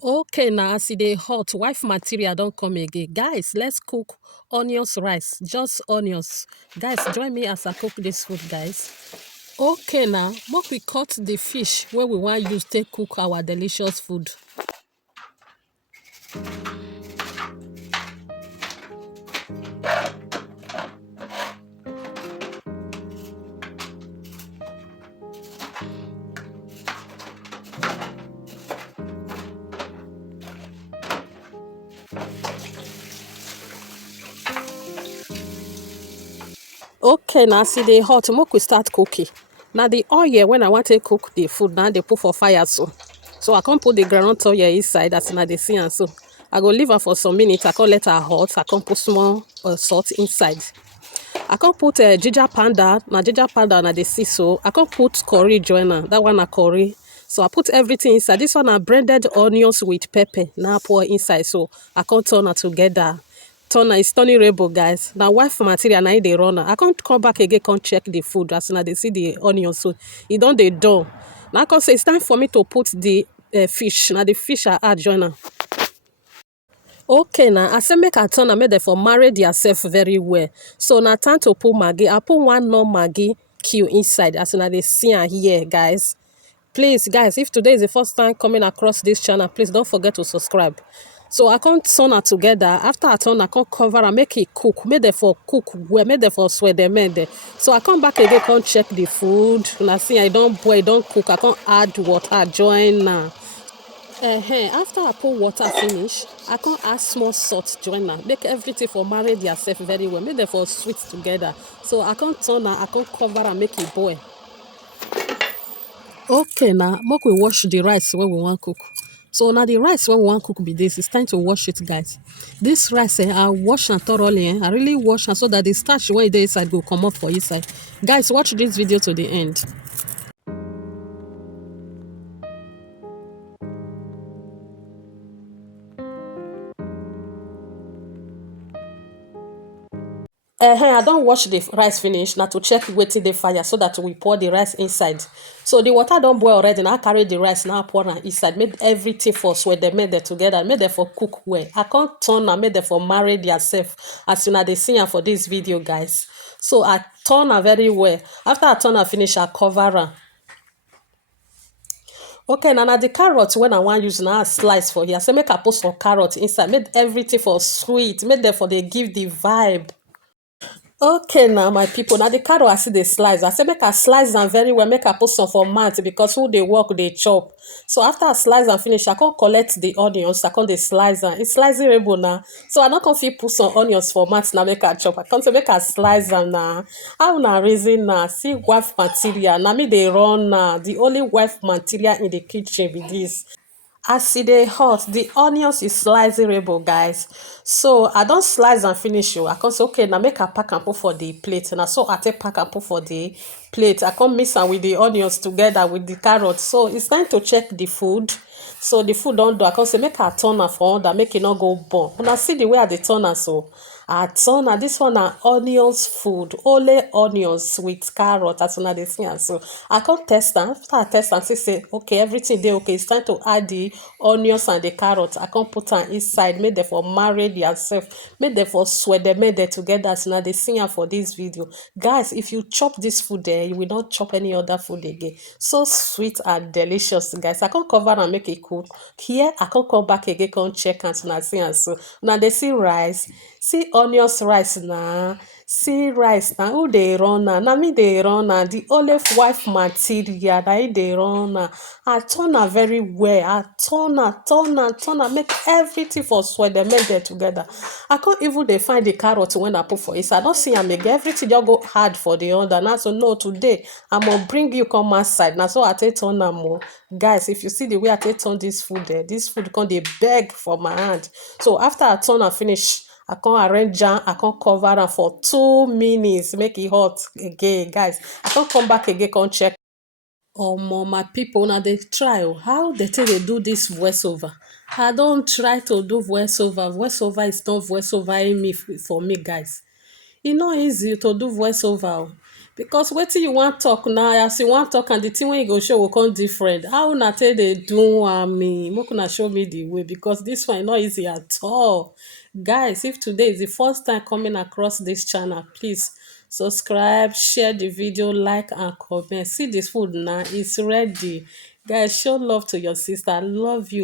Okay, now as e dey hot, wife material don't come again. Guys, let's cook onions rice. Just onions. Guys, join me as I cook this food, guys. Okay, now make we cut the fish where we want use take cook our delicious food. Okay, now as e dey hot, make we start cooking. Now the oil when I want to cook the food, now they put for fire so I can't put the groundnut oil inside as una dey see am so. I go leave her for some minutes. I can't let her hot. I can't put small salt inside. I can't put ginger powder. Na ginger powder na dey see so. I can't put curry join am. That one na curry. So I put everything inside. This one are blended onions with pepper. Now pour inside. So I can't turn it together. Turn is turning rainbow, guys. Now wife material na dey run. I can't come back again. Can't check the food as soon as they see the onions. So it don't they done. Now I can say it's time for me to put the fish. Now the fish I add join am. Okay, now I say make I turn am make dem for marry theirself very well. So now time to put maggi. I put one non maggi cube inside as una dey see am here, guys. Please, guys, if today is the first time coming across this channel, please don't forget to subscribe. So I can't turn it together. After I turn, I can't cover and make it cook. Make them for cook well, make them for sweat them in there. So I come back again, can't check the food. And I see I don't boil, don't cook. I can't add water, join now. After I put water finish, I can add small salt join am. Make everything for marry yourself very well. Make them for sweet together. So I can turn am, I can cover and make it boil. Okay, now make we wash the rice when we want cook. So now the rice when we want cook be this. It's time to wash it, guys. This rice, I wash am thoroughly. I really wash am so that the starch when it dey inside go come up for inside. Guys, watch this video to the end. I don't wash the rice finish now to check wetin dey fire so that we pour the rice inside. So the water don't boil already. Now I carry the rice now pour am inside. Make everything for sweat them made them together. Make them for cook well. I can't turn am make them for marry theirself as soon as they see am for this video, guys. So I turn am very well. After I turn am finish, I cover am. Okay, now the carrot when I want use now slice for here. So make I put some carrot inside. Make everything for sweet. Make them for they give the vibe. Okay, now my people, now the carrot I see the slice. I say make I slice them very well, make I put some for mat because who they work they chop. So after I slice and finish, I can collect the onions. I can they slice them. It's slicing rainbow now. So I not can fit put some onions for mat now make I chop. I can't say make I slice them now. How na reason now? See wife material. Now me they run now. The only wife material in the kitchen be this. As e dey hot, the onions is sliceable, guys. So I don't slice and finish I can say okay now make I pack and put for the plate. And so I take pack and put for the plate. I can mix am with the onions together with the carrots. So it's time to check the food. So the food don't do. I can say make I turn am for under, make it not go burn. Una see the way I dey turn am so. I turn am. This one na onions food. Only onions with carrot as una dey see am so. I come test am. After I test am, say okay everything dey okay. It's time to add the onions and the carrot. I come put am inside. Make them for marry theirself. Make them for sweat them make them together as una dey see am for this video. Guys, if you chop this food you will not chop any other food again. So sweet and delicious, guys. I can't cover and make it cook. Here I can't come back again, come check and una see am so. Now they see rice. See onions rice na. See rice na. Who dey run na? Na me dey run na. The only wife material na im dey run na. I turn am very well. I turn am, make everything for sweat dem make dem together. I can't even dey find the carrot when I put for inside. I don't see am again. Everything just go hard for the under. Now so no, today I must bring you come outside. Now so I take turn am o. Guys, if you see the way I take turn this food this food come dey beg for my hand. So after I turn am finish, I can arrange am, I can cover am for 2 minutes, make it hot again, guys. I can come back again, come check. My people, now they try how they take they do this voiceover. I don't try to do voiceover. Voiceover is not voiceover in me for me, guys. E no easy to do voiceover because wetin you wan talk now, as you wan talk and the thing wey you go show go come different. How una take dey do am? Make una show me the way, because this one e no easy at all. Guys, if today is the first time coming across this channel, please subscribe, share the video, like and comment. See this food now, it's ready. Guys, show love to your sister. I love you.